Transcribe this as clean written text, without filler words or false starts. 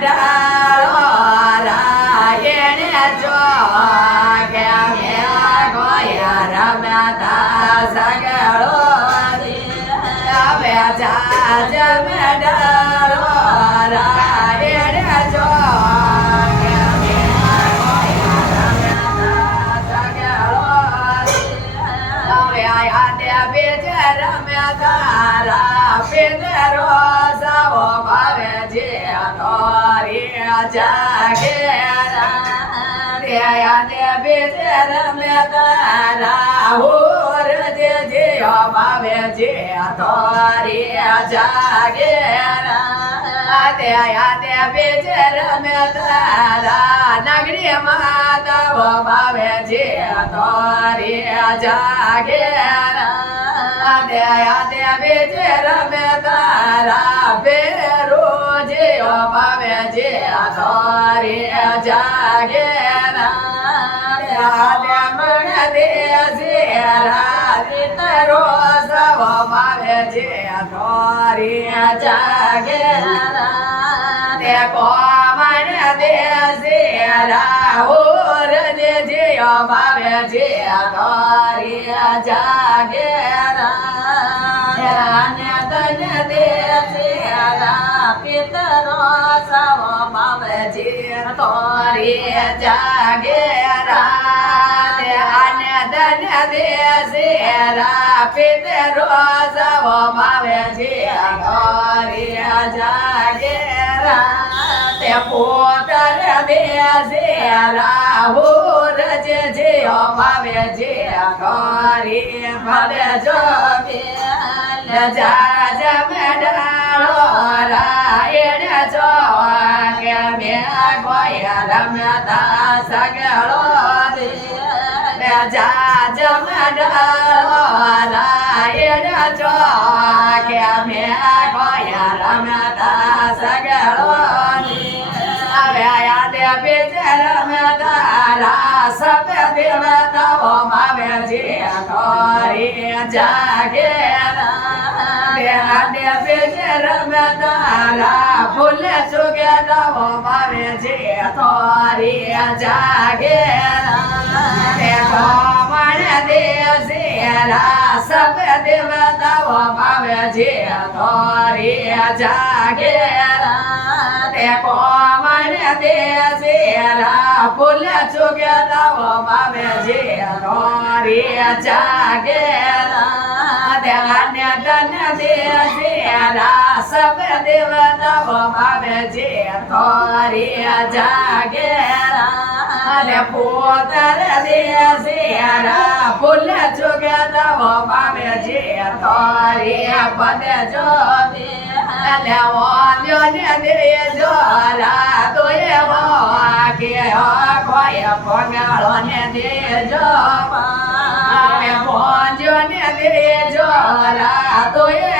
ડાળો રાયણે જો કે મે ગોયા રમ્યા તા સગળો હવે જાજ મે ડાળો રાયણે જો કે મે ગોયા રમ્યા તા સગળો હવે આયા તે બીજે રમ્યા તારા પિંદરો સાવો ભાવે જે તોરી જાગેરા આયા તે બીજે રમ્યા તારા હોર જે ભાવે જે તોરી જાગેરા આયા તે બીજે રમ્યા તારા નગરી માતા ભાવે જે તોરી જાગેરા આયા તે બીજે રમ્યા તારા બેરો જે ભાવે જે તોરી જાગેરા તરો સવ ભાવે જે તોરી જાગેરા તે કોમણ દેશે રાહોર જે ભાવે જે તોરી જાગેરા તન દેશે પિતરો સવ ભાવે જે તોરી જાગેરા ધન દેશે પિતરો સવ ભાવે જે તોરી જાગેરા તે પોતર દેશે રાહોર જે ભાવે જે તોરી ભલે જો જાજ મેડાળો રાયણ જો કે મે ગોયા રમ્યા તા સગળો જાજ મેડાળો રાયણ જો કે મે ગોયા રમ્યા તા સગળો હવે આયા તે બીજે રમ્યા તારા સબ દેવતાઓ ભાવે જે તોરી જાગેરા બીજે રમ્યા તારા ફૂલ સુગેતાઓ ભાવે જે તોરી જાગેરા કોમણ દેશે સબ દેવતાઓ ભાવે જે તોરી જાગેરા કોમણ દેશે ફૂલ સુગેતાઓ ભાવે જે તોરી જાગેરા ધન દેશે સબ દેવતાઓ ભાવે જે તોરી જાગેરા પોતર દેશે ફૂલ સુગેતાઓ ભાવે જે તોરી પદ જો ઓલ્યો ને દે જોરા તોય કે કોઈ પગાળો ને દે જો પોંજો ને દે જોરા તોય